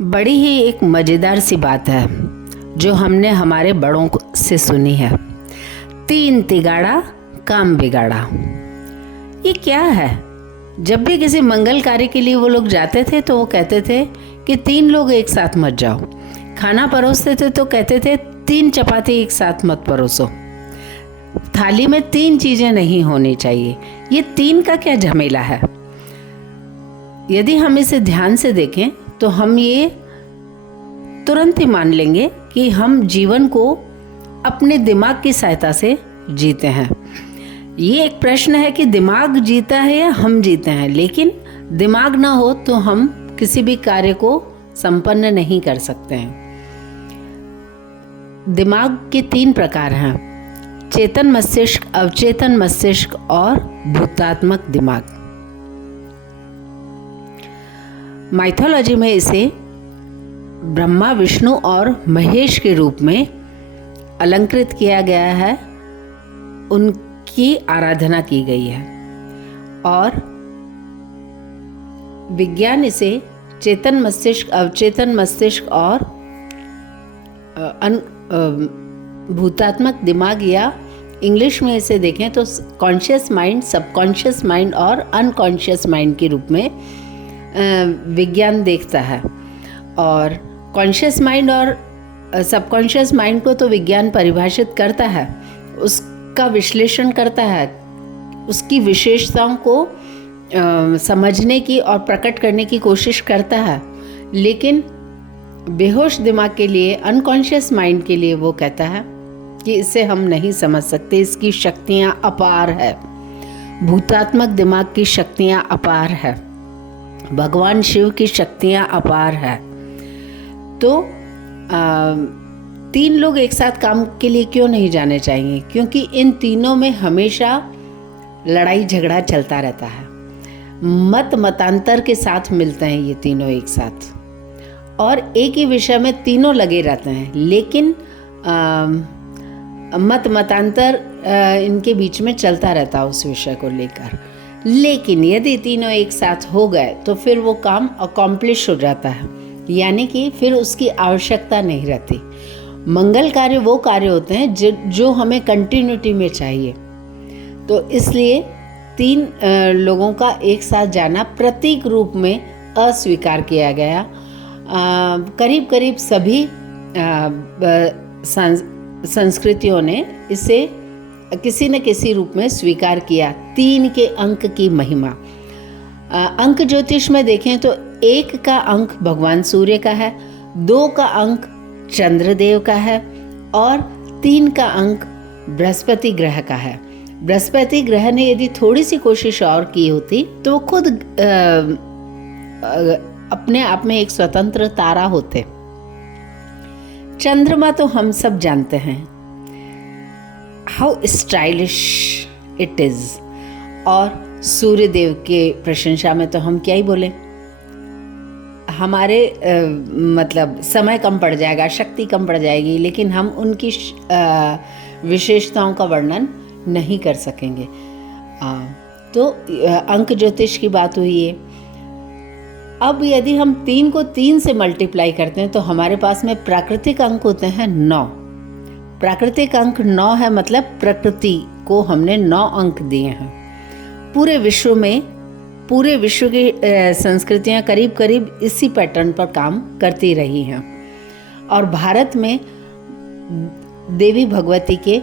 बड़ी ही एक मज़ेदार सी बात है जो हमने हमारे बड़ों से सुनी है। 3 तिगाड़ा काम बिगाड़ा। ये क्या है? जब भी किसी मंगल कार्य के लिए वो लोग जाते थे तो वो कहते थे कि 3 लोग एक साथ मत जाओ। खाना परोसते थे तो कहते थे 3 चपाती एक साथ मत परोसो। थाली में 3 चीज़ें नहीं होनी चाहिए। ये 3 का क्या झमेला है? यदि हम इसे ध्यान से देखें तो हम ये तुरंत ही मान लेंगे कि हम जीवन को अपने दिमाग की सहायता से जीते हैं। ये एक प्रश्न है कि दिमाग जीता है या हम जीते हैं, लेकिन दिमाग ना हो तो हम किसी भी कार्य को संपन्न नहीं कर सकते हैं। दिमाग के 3 प्रकार हैं: चेतन मस्तिष्क, अवचेतन मस्तिष्क और भूतात्मक दिमाग। माइथोलॉजी में इसे ब्रह्मा, विष्णु और महेश के रूप में अलंकृत किया गया है, उनकी आराधना की गई है। और विज्ञान इसे चेतन मस्तिष्क, अवचेतन मस्तिष्क और भूतात्मक दिमाग, या इंग्लिश में इसे देखें तो कॉन्शियस माइंड, सबकॉन्शियस माइंड और अनकॉन्शियस माइंड के रूप में विज्ञान देखता है। और कॉन्शियस माइंड और सबकॉन्शियस माइंड को तो विज्ञान परिभाषित करता है, उसका विश्लेषण करता है, उसकी विशेषताओं को समझने की और प्रकट करने की कोशिश करता है। लेकिन बेहोश दिमाग के लिए, अनकॉन्शियस माइंड के लिए वो कहता है कि इसे हम नहीं समझ सकते, इसकी शक्तियाँ अपार है। भूतात्मक दिमाग की शक्तियाँ अपार है, भगवान शिव की शक्तियाँ अपार है। तो 3 लोग एक साथ काम के लिए क्यों नहीं जाने चाहिए? क्योंकि इन तीनों में हमेशा लड़ाई झगड़ा चलता रहता है। मतांतर के साथ मिलते हैं ये तीनों एक साथ, और एक ही विषय में तीनों लगे रहते हैं, लेकिन मतांतर इनके बीच में चलता रहता है उस विषय को लेकर। लेकिन यदि तीनों एक साथ हो गए तो फिर वो काम अकॉम्प्लिश हो जाता है, यानी कि फिर उसकी आवश्यकता नहीं रहती। मंगल कार्य वो कार्य होते हैं जो हमें कंटिन्यूटी में चाहिए। तो इसलिए 3 लोगों का एक साथ जाना प्रतीक रूप में अस्वीकार किया गया। करीब करीब सभी संस्कृतियों ने इसे किसी न किसी रूप में स्वीकार किया। 3 के अंक की महिमा। अंक ज्योतिष में देखें तो 1 का अंक भगवान सूर्य का है, 2 का अंक चंद्रदेव का है और 3 का अंक बृहस्पति ग्रह का है। बृहस्पति ग्रह ने यदि थोड़ी सी कोशिश और की होती तो खुद अपने आप में एक स्वतंत्र तारा होते। चंद्रमा तो हम सब जानते हैं हाउ स्टाइलिश इट इज, और सूर्यदेव के प्रशंसा में तो हम क्या ही बोले। हमारे मतलब समय कम पड़ जाएगा, शक्ति कम पड़ जाएगी, लेकिन हम उनकी विशेषताओं का वर्णन नहीं कर सकेंगे। तो अंक ज्योतिष की बात हुई है। अब यदि हम 3 को 3 से मल्टीप्लाई करते हैं तो हमारे पास में प्राकृतिक अंक होते हैं 9। प्राकृतिक अंक 9 है, मतलब प्रकृति को हमने 9 अंक दिए हैं। पूरे विश्व की संस्कृतियां करीब करीब इसी पैटर्न पर काम करती रही हैं। और भारत में देवी भगवती के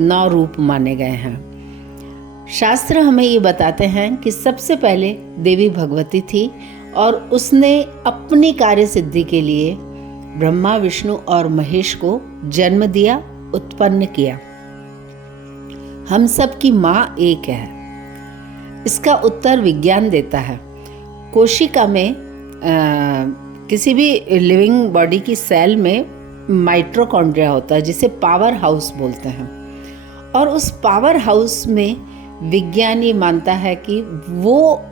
9 रूप माने गए हैं। शास्त्र हमें ये बताते हैं कि सबसे पहले देवी भगवती थी और उसने अपनी कार्य सिद्धि के लिए ब्रह्मा, विष्णु और महेश को जन्म दिया, उत्पन्न किया। हम सब की माँ एक है, इसका उत्तर विज्ञान देता है। कोशिका में किसी भी लिविंग बॉडी की सेल में माइटोकॉन्ड्रिया होता है, जिसे पावर हाउस बोलते हैं। और उस पावर हाउस में विज्ञान ये मानता है कि वो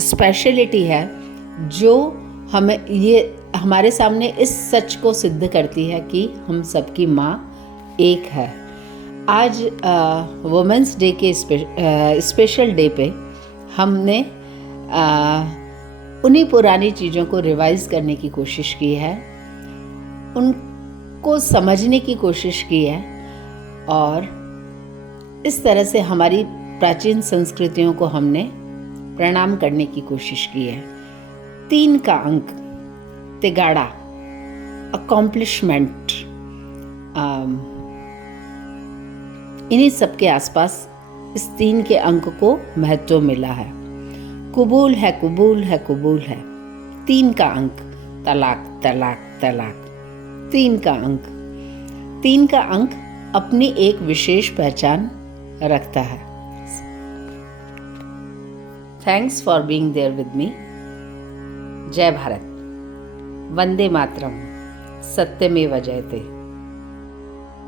स्पेशलिटी है जो हमें ये हमारे सामने इस सच को सिद्ध करती है कि हम सबकी माँ एक है। आज वुमेंस डे के स्पेशल डे पे हमने उन्हीं पुरानी चीज़ों को रिवाइज करने की कोशिश की है, उनको समझने की कोशिश की है और इस तरह से हमारी प्राचीन संस्कृतियों को हमने प्रणाम करने की कोशिश की है। 3 का अंक तिगाड़ा, अकॉम्प्लिशमेंट, इन्हीं सब के आसपास इस 3 के अंक को महत्व मिला है। कबूल है, कबूल है, कबूल है। 3 का अंक, तलाक, तलाक, तलाक। 3 का अंक, 3 का अंक अपनी एक विशेष पहचान रखता है। Thanks for being there with me. जय भारत, वंदे मातरम, सत्यमेव जयते।